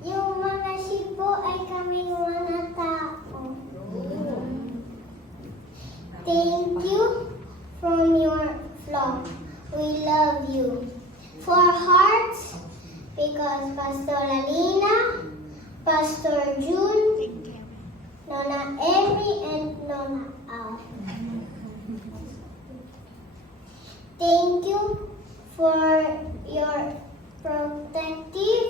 Yung mga sipo ay kaming mga tao. Thank you from your flock. We love you. For hearts, because Pastor Alina, Pastor June, Nona Emmy, and Nona Al. Thank you for your protective